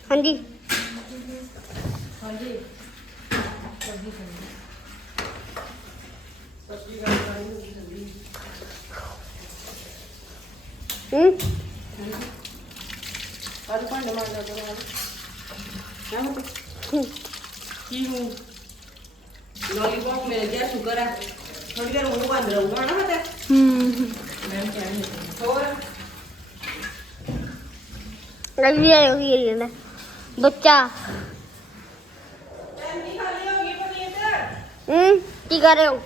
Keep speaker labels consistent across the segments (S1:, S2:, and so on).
S1: हाँ जी
S2: हाँ जी आज भांडे मांजदा तो क्या हो की हूँ लॉलीपॉप मिल गया शुक्र है थोड़ी देर मुंह बंद रहूगा ना पता और
S1: अभी आएगी ना बच्चा की कर रहे हो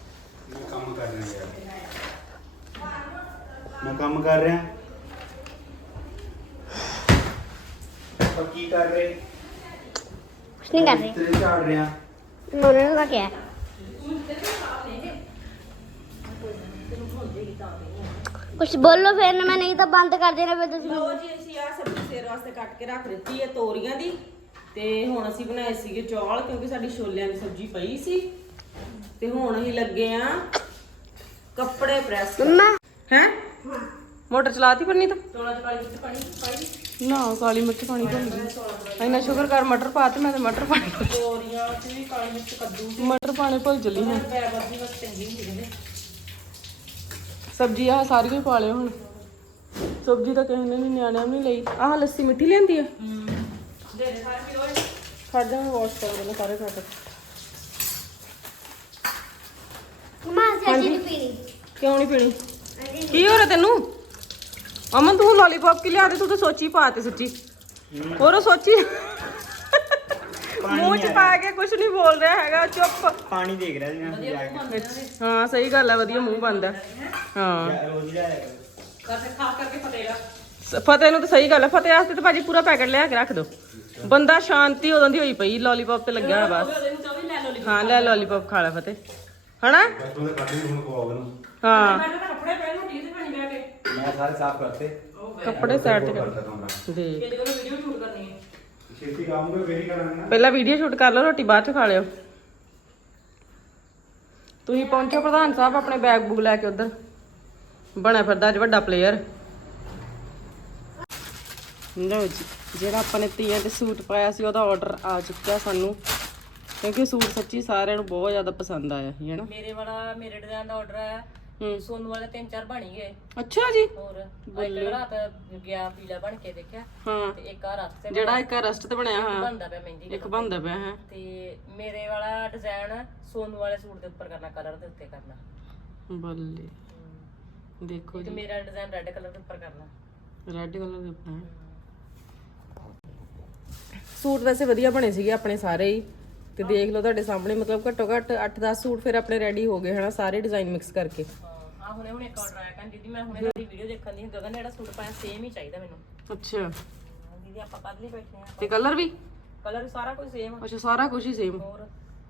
S3: मैं काम कर रहा और की कर रहे
S1: कुछ नहीं कर रहे
S3: तेरे झाड़ रहे हैं
S1: उन्होंने का क्या है कुछ बोलो फिर ना मैं नहीं तो बंद कर देना फिर तुम
S2: ਲਓ ਜੀ ਅਸੀਂ ਆ ਸਬਜ਼ੀ ਸੇਰ ਵਾਸਤੇ ਕੱਟ ਕੇ ਰੱਖ ਦਿੱਤੀ ਹੈ ਤੋਰੀਆਂ ਦੀ ਤੇ ਹੁਣ ਅਸੀਂ ਬਣਾਏ ਸੀਗੇ ਚੌਲ ਕਿਉਂਕਿ ਸਾਡੀ ਛੋਲਿਆਂ ਦੀ ਸਬਜ਼ੀ ਪਈ ਸੀ ਤੇ ਹੁਣ ਅਸੀਂ ਲੱਗੇ ਆ ਕੱਪੜੇ ਪ੍ਰੈਸ
S1: मम्मा
S2: ਹੈ ਮੋਟਰ ਚਲਾਤੀ ਪਰ ਨਹੀਂ ਤਾਂ ਚੌਲਾਂ ਚ ਕਾਲੀ ਮਿਰਚ ਪਾਣੀ ਪਾਈ ਨਾ ਕਾਲੀ ਮਿਰਚ ਪਾਣੀ ਭੁੱਲ ਗਈ ਇੰਨਾ ਸ਼ੁਕਰ ਕਰ ਮਟਰ ਪਾਤੇ ਮੈਂ ਤੇ ਮਟਰ ਪਾਣੀ ਤੋਰੀਆਂ ਚ ਵੀ ਕਾਲੀ ਮਿਰਚ ਕੱਦੂ ਮਟਰ ਪਾਣੇ ਭੁੱਲ ਜਲੀ ਹਾਂ ਬੈਬਰਦੀ ਬਸ ਚੰਗੀ ਹੁੰਦੀ ਕਹਿੰਦੇ ਸਬਜ਼ੀ ਆ ਸਾਰੀ ਕੋਈ ਪਾ ਲਿਓ ਹੁਣ ਸਬਜ਼ੀ ਤਾਂ ਕਿਸੇ ਨੇ ਨਹੀਂ ਨਿਆਣਿਆਂ ਨੂੰ ਨਹੀਂ ਲਈ ਆਹ ਲੱਸੀ ਮਿੱਠੀ ਲੈਂਦੀ ਆ ਦੇ ਦੇ ਸਾਰੇ ਪੀਓ ਖੜ ਜਾ ਮੈਂ ਵਾਸ਼ ਕਰ ਦੇਣਾ ਸਾਰੇ ਪੈਕਟ
S1: मम्मा सब्जी नहीं पीनी
S2: ਕਿਉਂ ਨਹੀਂ ਪੀਣੀ ਕੀ ਹੋ ਰਿਹਾ ਤੈਨੂੰ ਅਮਨ ਤੂੰ ਲੋਲੀਪੌਪ ਕੀ ਲਿਆ ਦੇ ਤੂੰ ਤਾਂ ਸੋਚੀ ਪਾ ਤੇ ਸੱਚੀ ਹੋਰ ਉਹ ਸੋਚੀ ਮੂੰਹ ਚ ਪਾ ਕੇ ਕੁਝ ਨਹੀਂ ਬੋਲ ਰਿਹਾ ਹੈਗਾ ਚੁੱਪ
S3: पानी देख रहा है
S2: ਹਾਂ ਸਹੀ ਗੱਲ ਹੈ ਵਧੀਆ ਮੂੰਹ ਬੰਦਾ ਹਾਂ
S3: रोज ही लाया
S2: ਫਤਿਹ ਨੂੰ ਤਾਂ ਸਹੀ ਗੱਲ ਹੈ ਫਤਿਹ ਵਾਸਤੇ ਤਾਂ ਭਾਜੀ ਪੂਰਾ ਪੈਕਟ ਲਿਆ ਕੇ ਰੱਖ ਦੋ ਬੰਦਾ ਸ਼ਾਂਤੀ ਉਦੋਂ ਦੀ ਹੋਈ ਪਈ ਲੋਲੀਪੌਪ ਤੇ ਲੱਗਿਆ ਹੋਇਆ ਬਸ ਹਾਂ ਲੈ ਲੋਲੀਪੌਪ ਖਾ ਲੈ ਫਤਿਹ ਹਨਾ ਹਾਂ
S3: मैं सारे साफ करते
S2: ਕੱਪੜੇ ਸਾਈਡ ਤੇ ਕਰ ਦੇ
S3: खेती काम को वेरी कराना
S2: ਪਹਿਲਾਂ ਵੀਡੀਓ ਸ਼ੂਟ ਕਰ ਲਓ ਰੋਟੀ ਬਾਅਦ ਚ ਖਾ ਲਿਓ ਤੁਸੀਂ ਪਹੁੰਚੋ ਪ੍ਰਧਾਨ ਸਾਹਿਬ ਆਪਣੇ ਬੈਗ ਬੂਗ ਲੈ ਕੇ ਉਧਰ ਬਣਿਆ ਫਿਰਦਾ ਅੱਜ ਵੱਡਾ ਪਲੇਅਰ ਲਓ ਜੀ ਜਿਹੜਾ ਆਪਾਂ ਨੇ ਤੀਆਂ ਤੇ ਸੂਟ ਪਾਇਆ ਸੀ ਉਹਦਾ ਆਰਡਰ ਆ ਚੁੱਕਿਆ ਸਾਨੂੰ ਕਿਉਂਕਿ ਸੂਟ ਸੱਚੀ ਸਾਰਿਆਂ ਨੂੰ ਬਹੁਤ ਜ਼ਿਆਦਾ ਪਸੰਦ ਆਇਆ ਸੀ ਹੈਨਾ
S4: ਮੇਰੇ ਡਿਜ਼ਾਈਨ ਦਾ ਆਰਡਰ ਆਇਆ ਸੋਨੂ ਵਾਲੇ 3-4 ਬਣ ਹੀ ਗਏ
S2: ਅੱਛਾ ਜੀ
S4: ਹੋਰ ਇੱਕ ਰਾਤ ਗਿਆ ਪੀਲਾ ਬਣ ਕੇ ਦੇਖਿਆ
S2: ਹਾਂ
S4: ਤੇ ਇੱਕ ਆ ਰਾਤ ਤੇ
S2: ਜਿਹੜਾ ਇੱਕ ਰਸਟ ਤੇ ਬਣਿਆ ਹਾਂ
S4: ਬਣਦਾ ਪਿਆ ਮਹਿੰਦੀ
S2: ਇੱਕ ਬਣਦਾ ਪਿਆ ਹੈ
S4: ਤੇ ਮੇਰੇ ਵਾਲਾ ਡਿਜ਼ਾਈਨ ਸੋਨੂ ਵਾਲੇ ਸੂਟ ਦੇ ਉੱਪਰ ਕਰਨਾ ਕਲਰ ਦੇ ਉੱਤੇ ਕਰਨਾ
S2: ਬੱਲੇ ਦੇਖੋ
S4: ਤੇ
S2: ਜੀ
S4: ਮੇਰਾ ਡਿਜ਼ਾਈਨ ਰੈੱਡ ਕਲਰ ਦੇ ਉੱਪਰ ਕਰਨਾ
S2: ਰੈੱਡ ਕਲਰ ਦੇ ਉੱਪਰ ਸੂਟ ਵੈਸੇ ਵਧੀਆ ਬਣੇ ਸੀਗੇ ਆਪਣੇ ਸਾਰੇ ਹੀ ਤੇ ਦੇਖ ਲਓ ਤੁਹਾਡੇ ਸਾਹਮਣੇ ਮਤਲਬ ਘੱਟੋ ਘੱਟ 8-10 ਸੂਟ ਫਿਰ ਆਪਣੇ ਰੈਡੀ ਹੋ ਗਏ ਹਨਾ ਸਾਰੇ ਡਿਜ਼ਾਈਨ ਮਿਕਸ ਕਰਕੇ
S4: ਆ ਹੁਣੇ ਇੱਕ ਆਰਡਰ ਆਇਆ ਕਹਿੰਦੀ ਦੀਦੀ ਮੈਂ ਹੁਣੇ ਤੁਹਾਡੀ ਵੀਡੀਓ ਦੇਖਣ ਦੀ ਗਗਨ ਨੇ ਜਿਹੜਾ ਸੂਟ ਪਾਇਆ ਸੇਮ ਹੀ ਚਾਹੀਦਾ ਮੈਨੂੰ
S2: ਅੱਛਾ
S4: ਦੀਦੀ ਆਪਾਂ ਕੱਲ ਹੀ ਬੈਠੇ ਆ
S2: ਤੇ ਕਲਰ ਵੀ
S4: ਕਲਰ ਸਾਰਾ ਕੁਝ ਸੇਮ
S2: ਅੱਛਾ ਸਾਰਾ ਕੁਝ ਹੀ ਸੇਮ
S4: ਹੋਰ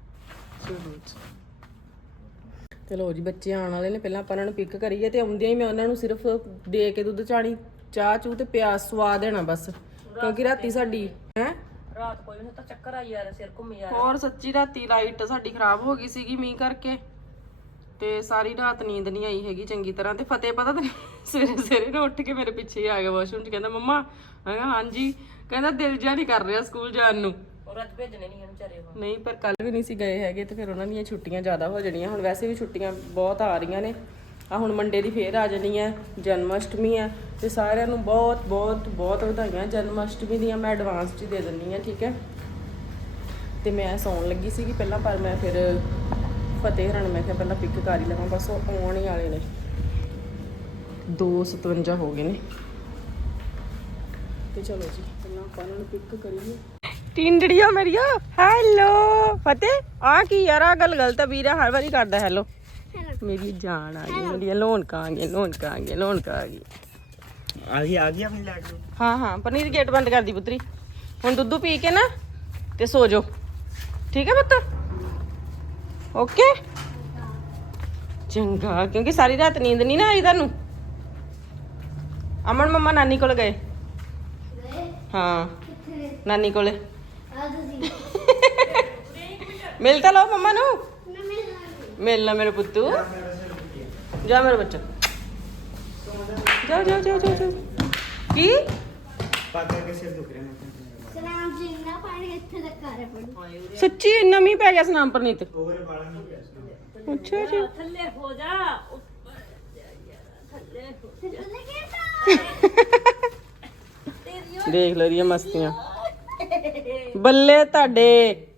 S2: ਚਲੋ ਜੀ ਬੱਚੇ ਆਉਣ ਵਾਲੇ ਨੇ ਪਹਿਲਾਂ ਆਪਾਂ ਉਹਨਾਂ ਨੂੰ ਪਿਕ ਕਰੀਏ ਤੇ ਆਉਂਦਿਆਂ ਹੀ ਮੈਂ ਉਹਨਾਂ ਨੂੰ ਸਿਰਫ ਦੇ ਕੇ ਦੁੱਧ ਚਾਣੀ ਚਾਹ ਚੂ ਤੇ ਪਿਆਜ਼ ਸਵਾ ਦੇਣਾ ਬਸ ਕਿਉਂਕਿ ਰਾਤੀ ਸਾਡੀ ਹੈ
S4: ਰਾਤ ਕੋਈ ਨਹੀਂ ਤਾਂ ਚੱਕਰ ਆਈ ਯਾਰ ਸਿਰ ਘੁੰਮੀ ਜਾ ਰਿਹਾ
S2: ਹੋਰ ਸੱਚੀ ਰਾਤੀ ਲਾਈਟ ਸਾਡੀ ਖਰਾਬ ਹੋ ਗਈ ਸੀਗੀ ਮੀਂਹ ਕਰਕੇ ਤੇ ਸਾਰੀ ਰਾਤ ਨੀਂਦ ਨਹੀਂ ਆਈ ਹੈਗੀ ਚੰਗੀ ਤਰ੍ਹਾਂ ਤੇ ਫਤਿਹ ਪਤਾ ਤੇ ਸਵੇਰੇ ਨਾ ਉੱਠ ਕੇ ਮੇਰੇ ਪਿੱਛੇ ਹੀ ਆ ਗਿਆ ਵਾਸ਼ਰੂਮ ਚ ਕਹਿੰਦਾ ਮੰਮਾ ਮੈਂ ਕਿਹਾ ਹਾਂਜੀ ਕਹਿੰਦਾ ਦਿਲ ਜਿਹਾ ਨਹੀਂ ਕਰ ਰਿਹਾ ਸਕੂਲ ਜਾਣ ਨੂੰ
S4: ਔਰ ਅੱਜ ਭੇਜਣੇ ਨਹੀਂ ਹਨ ਵਿਚਾਰੇ ਉਹ
S2: ਨਹੀਂ ਪਰ ਕੱਲ ਵੀ ਨਹੀਂ ਸੀ ਗਏ ਹੈਗੇ ਤੇ ਫਿਰ ਉਹਨਾਂ ਦੀਆਂ ਛੁੱਟੀਆਂ ਜ਼ਿਆਦਾ ਹੋ ਜਾਣੀਆਂ ਹੁਣ ਵੈਸੇ ਵੀ ਛੁੱਟੀਆਂ ਬਹੁਤ ਆ ਰਹੀਆਂ ਨੇ ਆ ਹੁਣ ਮੰਡੇ ਦੀ ਫੇਰ ਆ ਜਾਣੀ ਹੈ ਜਨਮ ਅਸ਼ਟਮੀ ਹੈ ਤੇ ਸਾਰਿਆਂ ਨੂੰ ਬਹੁਤ ਬਹੁਤ ਬਹੁਤ ਵਧਾਈਆਂ ਜਨਮ ਅਸ਼ਟਮੀ ਦੀਆਂ ਮੈਂ ਐਡਵਾਂਸ 'ਚ ਦੇ ਦਿੰਦੀ ਹਾਂ ਠੀਕ ਹੈ ਤੇ ਮੈਂ ਸੌਣ ਲੱਗੀ ਸੀਗੀ ਪਹਿਲਾਂ ਪਰ ਮੈਂ ਫਿਰ ਫਤਿਹ ਹਰਨ ਮੈਂ ਕਿਹਾ ਪਹਿਲਾਂ ਪਿਕ ਕਰ ਹੀ ਲਵਾਂ ਬਸ ਉਹ ਆਉਣ ਹੀ ਵਾਲੇ ਨੇ 2:57 ਹੋ ਗਏ ਨੇ ਤੇ ਚਲੋ ਜੀ ਪਹਿਲਾਂ ਆਪਾਂ ਉਹਨਾਂ ਨੂੰ ਪਿਕ ਕਰੀਏ ਟਿੰਡੜੀਆਂ ਮੇਰੀਆਂ ਹੈਲੋ ਫਤਿਹ ਆ ਕੀ ਯਾਰ ਆ ਗੱਲ ਗਲਤ ਆ ਵੀਰਾ ਹਰ ਵਾਰੀ ਕਰਦਾ ਹੈਲੋ ਮੇਰੀ ਜਾਨ ਆ ਗਈ ਮੇਰੀ ਲੋਨਕਾਂ ਆ ਗਈ
S3: आ गई अपनी लाइट
S2: ਹਾਂ ਹਾਂ ਪਨੀਰ ਗੇਟ ਬੰਦ ਕਰ ਦੀ ਪੁੱਤਰੀ ਹੁਣ ਦੁੱਧ ਪੀ ਕੇ ਨਾ ਤੇ ਸੋ ਜਾਓ ਠੀਕ ਹੈ ਪੁੱਤ ਓਕੇ ਚੰਗਾ ਕਿਉਂਕਿ ਸਾਰੀ ਰਾਤ ਨੀਂਦ ਨਹੀਂ ਨਾ ਆਈ ਤੁਹਾਨੂੰ ਅਮਨ ਮੰਮਾ ਨਾਨੀ ਕੋਲ ਗਏ ਹਾਂ ਨਾਨੀ ਕੋਲੇ ਮਿਲ ਤਾਂ ਲਓ ਮੰਮਾ ਨੂੰ ਮਿਲਣਾ ਮੇਰੇ ਪੁੱਤੂ ਜਾ ਮੇਰੇ ਬੱਚਾ ਜਾਓ ਕੀ
S3: पाकर के सिर दुख रहे हैं
S1: ਸਲਾਮ ਜੀ ਨਾ ਪਾਣੀ ਇੱਥੇ ਤੱਕ ਆ ਰਿਹਾ ਪੜੀ
S2: ਸੱਚੀ ਇੰਨਾ ਮੀਂਹ ਪੈ ਗਿਆ ਸਨਾਮ ਪਰਨੀਤ
S3: ਹੋਰ ਬਾਲਾਂ ਨੂੰ ਪਿਆ ਸੀ
S2: ਅੱਛਾ ਜੀ
S4: ਥੱਲੇ ਹੋ ਜਾ ਉੱਪਰ ਜਾ ਯਾਰ ਥੱਲੇ ਹੋ
S2: ਦੇਖ ਲੋ ਦੀਆਂ ਮਸਤੀਆਂ ਬੱਲੇ ਤੁਹਾਡੇ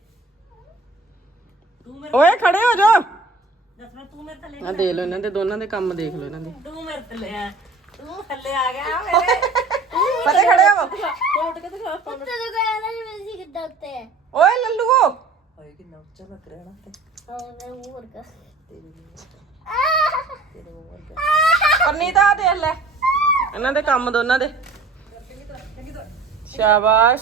S2: ਓਏ ਖੜੇ ਹੋ ਜਾ
S4: ਦੱਸਣਾ ਤੂੰ ਮੇਰੇ ਥੱਲੇ
S2: ਆ ਦੇਖ ਲੋ ਇਹਨਾਂ ਦੇ ਦੋਨਾਂ ਦੇ ਕੰਮ ਦੇਖ ਲੋ ਇਹਨਾਂ ਦੇ
S4: ਤੂੰ ਮੇਰੇ ਥੱਲੇ ਆ ਤੂੰ ਥੱਲੇ ਆ ਗਿਆ ਮੇਰੇ
S2: ਫਤੇ ਖੜੇ ਹੋ
S4: ਫੋਨ ਉੱਠ ਕੇ ਦਿਖਾ ਫੋਨ
S1: ਉੱਤੇ ਤੋਂ ਗਿਆ ਨਾ ਜਿਵੇਂ ਸੀ ਕਿੱਦਾਂ ਉੱਤੇ ਹੈ
S2: ਓਏ ਲੱਲੂਓ
S4: ਓਏ ਕਿੰਨਾ ਉੱਚਾ ਲੱਗ ਰਿਹਾ ਨਾ ਤੇ
S1: ਮੈਂ ਹੋਰ ਕਰ
S2: ਪਰਨੀਤ ਆ ਦੇਖ ਲੈ ਇਹਨਾਂ ਦੇ ਕੰਮ ਦੋਨਾਂ ਦੇ ਸ਼ਾਬਾਸ਼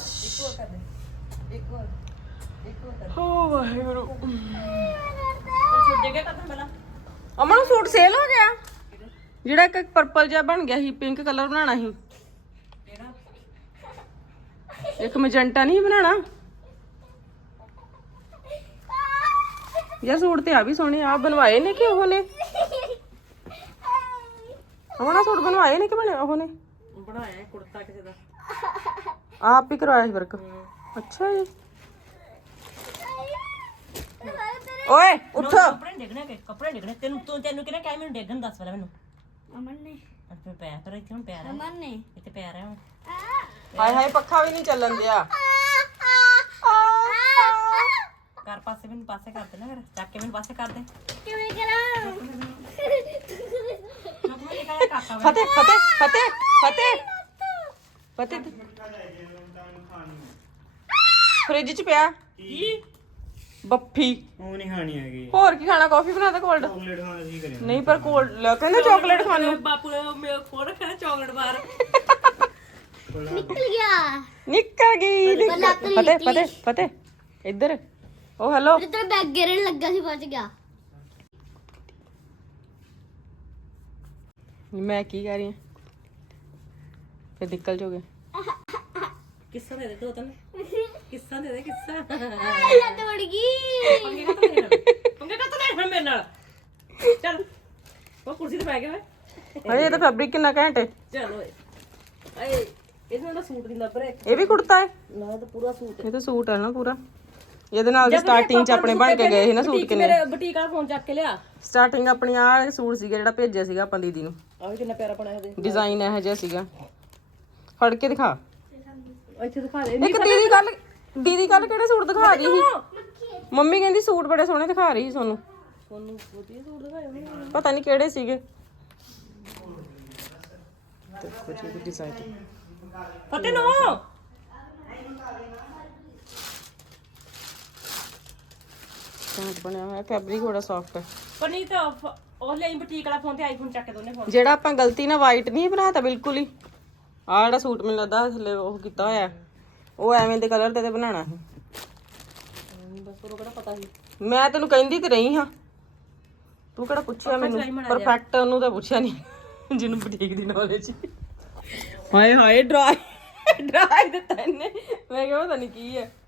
S2: ਹੋ ਵਾਹਿਗੁਰੂ
S4: ਛੱਡ ਕੇ ਕਦੋਂ ਮਿਲਾ
S2: ਅਮਨ ਨੂੰ ਸੂਟ ਸੇਲ ਹੋ ਗਿਆ ਜਿਹੜਾ ਇੱਕ ਪਰਪਲ ਜਿਹਾ ਬਣ ਗਿਆ ਸੀ ਪਿੰਕ ਕਲਰ ਬਣਾਉਣਾ ਸੀ ਇੱਕ ਮੈਜੈਂਟਾ ਨਹੀਂ ਬਣਾਉਣਾ ਯਾਰ ਸੂਟ ਤੇ ਆ ਵੀ ਸੋਹਣੇ ਆ ਬਣਵਾਏ ਨੇ ਕਿ ਉਹ ਨੇ ਆਪਣਾ ਸੂਟ ਬਣਵਾਏ ਨੇ ਕਿ ਬਣੇ ਉਹ ਨੇ
S4: ਬਣਾਇਆ ਕੁੜਤਾ ਕਿਸੇ ਦਾ
S2: ਆਪ ਹੀ ਕਰਵਾਇਆ ਸੀ ਵਰਕ ਅੱਛਾ ਜੀ ਓਏ ਉੱਠ
S4: ਕੱਪੜੇ ਡਿੱਗਣੇ ਤੈਨੂੰ ਕਿਹਨੇ ਕਹਿ ਮੈਨੂੰ ਡੇਗਣ ਦੱਸ ਪਹਿਲਾਂ ਮੈਨੂੰ
S1: ਅਮਨ ਨੇ
S4: ਅੱਛਾ ਪੈਰ ਪਰ ਇੱਥੇ ਹੁਣ ਪੈਰ ਹੈ
S1: ਅਮਨ ਨੇ
S4: ਇੱਥੇ ਪੈਰ ਹੈ ਹੁਣ
S2: ਹਾਏ ਹਾਏ ਪੱਖਾ ਵੀ ਨਹੀਂ ਚੱਲਣ ਦਿਆ
S4: ਕਰ ਪਾਸੇ ਮੈਨੂੰ ਪਾਸੇ ਕਰ ਦੇ ਨਾ ਫਿਰ ਚੱਕ ਕੇ ਮੈਨੂੰ ਪਾਸੇ ਕਰ ਦੇ
S1: ਕਿਵੇਂ ਕਰਾਂ
S4: ਮੈਂ ਕਿਹਾ ਕਾਕਾ
S2: ਫਤਿਹ ਫਤਿਹ ਫਤਿਹ ਫਤਿਹ ਫਤਿਹ ਫ੍ਰਿਜ ਚ ਪਿਆ
S4: ਕੀ
S2: ਬੱਫੀ
S3: ਉਹ ਨਹੀਂ ਖਾਣੀ ਹੈਗੀ
S2: ਹੋਰ ਕੀ ਖਾਣਾ ਕਾਫੀ ਬਣਾ ਦੇ ਕੋਲਡ
S3: ਚਾਕਲੇਟ ਖਾਣਾ ਸੀ ਕਰਿਆ
S2: ਨਹੀਂ ਪਰ ਕੋਲਡ ਲੈ ਕਹਿੰਦਾ ਚਾਕਲੇਟ ਖਾਣ ਨੂੰ
S4: ਬਾਪੂ ਨੇ ਮੇਰੇ ਕੋਲ ਰੱਖਿਆ ਚਾਕਲੇਟ ਬਾਰ
S1: ਨਿਕਲ ਗਿਆ
S2: ਨਿਕਲ ਗਈ
S1: ਪਹਿਲਾਂ ਤਾਂ
S2: ਫਤਿਹ ਫਤਿਹ ਫਤਿਹ ਇੱਧਰ ਉਹ ਹੈਲੋ
S1: ਜਿੱਦਾਂ ਬੈਗ ਗਿਰਨ ਲੱਗਾ ਸੀ ਬਚ ਗਿਆ
S2: ਮੈਂ ਕੀ ਕਰ ਰਹੀ ਹਾਂ ਫਿਰ ਨਿਕਲ ਜੋਗੇ
S4: ਕਿੱਸਾ ਦੇ ਦੋ ਤਨ ਕਿੱਸਾ ਦੇ ਕਿੱਸਾ
S1: ਲੱਤ ਵੜ ਗਈ
S4: ਪੰਗੇ ਕਾ ਲੈਣਾ ਮੇਰੇ ਨਾਲ ਚੱਲ ਉਹ ਕੁਰਸੀ ਤੇ ਬੈ ਗਿਆ ਵੇ
S2: ਇਹ ਤਾਂ ਫੈਬਰਿਕ ਕਿੰਨਾ ਘੈਂਟ ਹੈ
S4: ਚੱਲ ਓਏ ਏ ਇਹਨੂੰ ਦਾ ਸੂਟ ਨਹੀਂ ਲੱਭ ਰਿਹਾ
S2: ਇਹ ਵੀ ਕੁੜਤਾ ਹੈ
S4: ਨਾ ਤਾਂ ਪੂਰਾ ਸੂਟ
S2: ਇਹ ਤਾਂ ਸੂਟ ਹੈ ਨਾ ਪੂਰਾ ਇਹਦੇ ਨਾਲ ਦੀ ਸਟਾਰਟਿੰਗ ਚ ਆਪਣੇ ਬਣ ਕੇ ਗਏ ਸੀ ਨਾ ਸੂਟ ਕਿੰਨੇ
S4: ਮੇਰੇ ਬੁਟੀਕ ਵਾਲਾ ਫੋਨ ਚੱਕ ਕੇ ਲਿਆ
S2: ਸਟਾਰਟਿੰਗ ਆਪਣੀ ਆਹ ਸੂਟ ਸੀਗਾ ਜਿਹੜਾ ਭੇਜਿਆ ਸੀਗਾ ਆਪਾਂ ਦੀਦੀ ਨੂੰ
S4: ਆਹ ਕਿੰਨਾ ਪਿਆਰਾ ਬਣਾਇਆ ਦੇ
S2: ਡਿਜ਼ਾਈਨ ਇਹੋ ਜਿਹਾ ਸੀਗਾ ਫੜ ਕੇ ਦਿਖਾ
S4: ਇੱਥੇ ਦਿਖਾ ਦੇ
S2: ਇੱਕ ਦੀਦੀ ਕੱਲ ਕਿਹੜੇ ਸੂਟ ਦਿਖਾ ਰਹੀ ਸੀ ਮੰਮੀ ਕਹਿੰਦੀ ਸੂਟ ਬੜੇ ਸੋਹਣੇ ਦਿਖਾ ਰਹੀ ਸੀ ਤੁਹਾਨੂੰ
S4: ਤੁਹਾਨੂੰ ਵਧੀਆ ਸੂਟ ਦਿਖਾਇਆ ਉਹਨੇ
S2: ਪਤਾ ਨਹੀਂ ਕਿਹੜੇ ਸੀਗੇ ਦੇਖੋ ਜੀ ਡਿਜ਼ਾਈਨ
S4: ਫਤਿਹ ਨੋ
S2: ਸੂਟ ਬਣਿਆ ਹੋਇਆ ਫੈਬਰਿਕ ਬੜਾ ਸੌਫਟ ਹੈ
S4: ਪਨੀਤ ਉਹ ਲਈ ਬੁਟੀਕ ਵਾਲਾ ਫੋਨ ਤੇ ਆਈਫੋਨ ਚੱਕ ਕੇ ਦੋਨੇ ਫੋਨ
S2: ਜਿਹੜਾ ਆਪਾਂ ਗਲਤੀ ਨਾਲ ਵਾਈਟ ਨਹੀਂ ਬਣਾਤਾ ਬਿਲਕੁਲ ਹੀ ਆਹ ਜਿਹੜਾ ਸੂਟ ਮੈਨੂੰ ਲੱਗਦਾ ਥੱਲੇ ਉਹ ਕੀਤਾ ਹੋਇਆ ਉਹ ਐਵੇਂ ਦੇ ਕਲਰ ਤੇ ਬਣਾਉਣਾ ਸੀ
S4: ਬਸ ਉਹ ਕਿਹੜਾ ਪਤਾ ਸੀ
S2: ਮੈਂ ਤੈਨੂੰ ਕਹਿੰਦੀ ਤੇ ਰਹੀ ਹਾਂ ਤੂੰ ਕਿਹੜਾ ਪੁੱਛਿਆ ਮੈਨੂੰ ਪਰਫੈਕਟ ਉਹਨੂੰ ਤਾਂ ਪੁੱਛਿਆ ਨਹੀਂ ਜਿਹਨੂੰ ਬੁਟੀਕ ਦੀ ਨੌਲੇਜ ਹਾਏ ਹਾਏ ਡਰਾਈ ਦਿੱਤਾ ਇਹਨੇ ਮੈਂ ਕਿਹਾ ਪਤਾ ਨਹੀਂ ਕੀ ਹੈ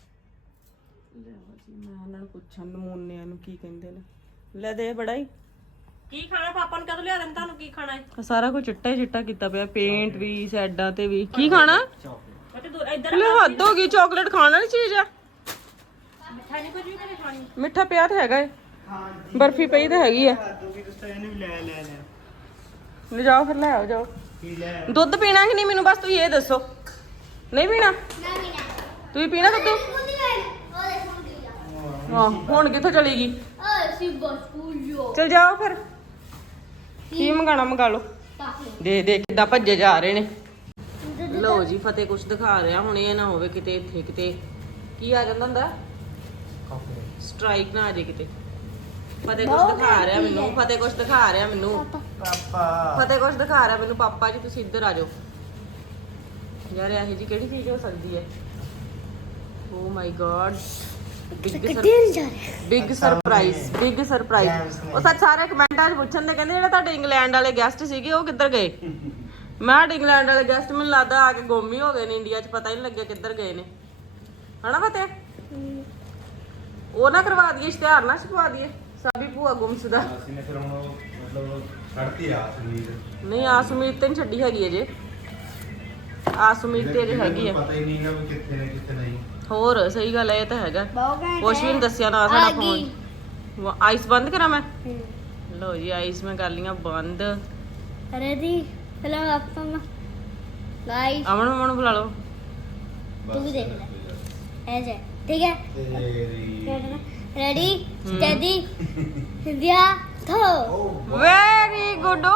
S2: ਮੈਂ ਉਹਨਾਂ ਨੂੰ ਪੁੱਛਾਂ ਨਮੂਨਿਆਂ ਨੂੰ ਕੀ ਕਹਿੰਦੇ ਨੇ ਲੈ ਦੇ ਬੜਾ ਹੀ
S4: ਕੀ ਖਾਣਾ ਪਾਪਾ ਨੂੰ ਕਦੋਂ ਲਿਆ ਦੇਣ ਤੁਹਾਨੂੰ ਕੀ ਖਾਣਾ ਹੈ
S2: ਸਾਰਾ ਕੁਝ ਚਿੱਟਾ ਹੀ ਚਿੱਟਾ ਕੀਤਾ ਪਿਆ ਪੇਂਟ ਵੀ ਸਾਈਡਾਂ ਤੇ ਵੀ ਕੀ ਖਾਣਾ
S4: ਫਤਿਹ ਦੋ ਇੱਧਰ
S2: ਲੈ ਹੱਦ ਹੋ ਗਈ ਚਾਕਲੇਟ ਖਾਣ ਵਾਲੀ ਚੀਜ਼ ਆ
S4: ਮਿੱਠਾ ਨਹੀਂ ਕੁਝ ਵੀ ਕਦੇ ਖਾਣੀ
S2: ਮਿੱਠਾ ਪਿਆ ਤਾਂ ਹੈਗਾ ਏ ਬਰਫੀ ਪਈ ਤਾਂ ਹੈਗੀ ਆ
S3: ਤੁਸੀਂ ਦੱਸੋ ਇਹਨੂੰ ਵੀ ਲੈ
S2: ਲੈ ਜਾਓ ਫਿਰ ਲੈ ਆਓ ਜਾਓ
S3: ਕੀ ਲੈ
S2: ਦੁੱਧ ਪੀਣਾ ਕਿ ਨਹੀਂ ਮੈਨੂੰ ਬਸ ਤੁਸੀਂ ਇਹ ਦੱਸੋ ਨਹੀਂ ਪੀਣਾ
S1: ਨਾ ਵੀ ਨਾ
S2: ਤੁਸੀਂ ਪੀਣਾ ਦੁੱਧ
S1: ਉਹਦੇ ਫੋਨ ਗਿਆ
S2: ਹਾਂ ਹੁਣ ਕਿੱਥੋਂ ਚਲੀ ਗਈ
S1: ਓਏ ਸੀ ਬਸ ਪੂਜੋ
S2: ਚਲ ਜਾਓ ਫਿਰ ਕੀ ਮੰਗਾਣਾ ਮੰਗਾ ਲਓ ਦੇ ਦੇ ਕਿੱਦਾਂ ਭੱਜੇ ਜਾ ਰਹੇ ਨੇ ਲਓ ਜੀ ਫਤਿਹ ਕੁਛ ਦਿਖਾ ਰਿਹਾ ਹੁਣ ਇਹ ਨਾ ਹੋਵੇ ਕਿਤੇ ਇੱਥੇ ਕਿਤੇ ਕੀ ਆ ਜਾਂਦਾ ਹੁੰਦਾ ਸਟ੍ਰਾਈਕ ਨਾ ਆ ਜੇ ਕਿਤੇ ਫਤਿਹ ਕੁਛ ਦਿਖਾ ਰਿਹਾ ਮੈਨੂੰ ਫਤਿਹ ਕੁਛ ਦਿਖਾ ਰਿਹਾ ਮੈਨੂੰ
S3: ਪਾਪਾ
S2: ਫਤਿਹ ਕੁਛ ਦਿਖਾ ਰਿਹਾ ਮੈਨੂੰ ਪਾਪਾ ਜੀ ਤੁਸੀਂ ਇੱਧਰ ਆ ਜਾਓ ਯਾਰ ਇਹ ਜੀ ਕਿਹੜੀ ਚੀਜ਼ ਹੋ ਸਕਦੀ ਹੈ oh my God big surprise ਉਹ ਸੱਚ ਸਾਰੇ ਕਮੈਂਟਾਂ 'ਚ ਪੁੱਛਣ ਦੇ ਕਹਿੰਦੇ ਜਿਹੜਾ ਤੁਹਾਡੇ ਇੰਗਲੈਂਡ ਵਾਲੇ ਗੈਸਟ ਸੀਗੇ ਉਹ ਕਿੱਧਰ ਗਏ ਮੈਂ ਇੰਗਲੈਂਡ ਵਾਲੇ ਗੈਸਟ ਮੈਨੂੰ ਲੱਗਦਾ ਆ ਕੇ ਗੁੰਮ ਹੀ ਹੋ ਗਏ ਨੇ ਇੰਡੀਆ 'ਚ ਪਤਾ ਹੀ ਨਹੀਂ ਲੱਗਿਆ ਕਿੱਧਰ ਗਏ ਨੇ ਹਨਾ ਫਤਿਹ ਉਹ ਨਾ ਕਰਵਾ ਦਈਏ ਇਸ਼ਤਿਹਾਰ ਨਾ ਛਪਵਾ ਦਈਏ ਸਾਬੀ ਭੂਆ ਗੁੰਮਸ਼ੁਦਾ
S3: ਅਸੀਂ ਨੇ ਫਿਰ ਹੁਣ ਮਤਲਬ ਛੱਡਤੀ ਆ ਸੁਨੀਲ
S2: ਨਹੀਂ ਆ ਸੁਮੀਤ ਤੇ ਨਹੀਂ ਛੱਡੀ ਹੈਗੀ ਅਜੇ ਆ ਸੁਮੀਤ ਤੇਰੇ ਹੈਗੀ ਆ
S3: ਪਤਾ ਹੀ ਨਹੀਂਗਾ ਵੀ ਕਿੱਥੇ ਨੇ ਕਿੱਥੇ ਨਹੀਂ।
S2: ਹੋਰ ਸਹੀ ਗੱਲ ਹੈ, ਇਹ ਤਾਂ ਹੈਗਾ।
S1: ਬਹੁਤ ਘੈਂਟ
S2: ਕੁਛ ਵੀ
S1: ਹੈ।
S2: ਨਹੀਂ ਦੱਸਿਆ ਨਾ
S1: ਆ
S2: ਸਾਡਾ
S1: ਗਈ।
S2: ਫੋਨ। ਆਈਸ ਬੰਦ ਕਰਾਂ ਮੈਂ?
S1: ਹੂੰ।
S2: ਲਓ ਜੀ ਆਈਸ ਮੈਂ ਕਰ ਲੀਆਂ ਬੰਦ।
S1: रेडी हेलो आप गाइस
S2: ਅਮਨ ਮਮਾ ਨੂੰ ਬੁਲਾ ਲਓ।
S1: तू भी देख ले ऐसे ठीक है
S3: ਤੇਰੀ
S1: रेडी स्टेडी इंडिया थो
S2: ਵੈਰੀ ਗੁੱਡ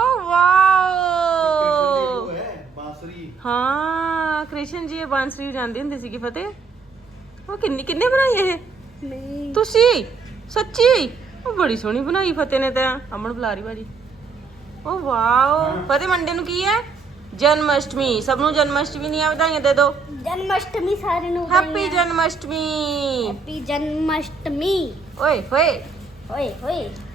S2: ਵਾਓ।
S3: ਬਾਂਸਰੀ
S2: ਹਾਂ ਕ੍ਰਿਸ਼ਨ ਜੀ ਇਹ ਬਾਂਸਰੀ ਜਾਂਦੀ ਹੁੰਦੀ ਸੀਗੀ ਫਤਿਹ। ਉਹ ਕਿੰਨੇ ਬਣਾਈ ਇਹ?
S1: नहीं
S2: ਤੁਸੀਂ ਸੱਚੀ? ਉਹ ਬੜੀ ਸੋਹਣੀ ਬਣਾਈ ਫਤਿਹ ਨੇ ਤਾਂ। ਅਮਨ ਬੁਲਾ ਰਹੀ ਬਾਜੀ। ਉਹ ਵਾਓ ਫਤਿਹ ਮੰਡੇ ਨੂੰ ਕੀ ਹੈ? ਜਨਮ ਅਸ਼ਟਮੀ। ਸਭ ਨੂੰ ਜਨਮ ਅਸ਼ਟਮੀ ਦੀਆਂ ਵਧਾਈਆਂ ਦੇ ਦਿਓ।
S1: जन्माष्टमी सारे नु
S2: ਹੈਪੀ ਜਨਮ ਅਸ਼ਟਮੀ।
S1: हैप्पी जन्माष्टमी
S2: ਓਏ ਹੋਏ
S1: ओए ओए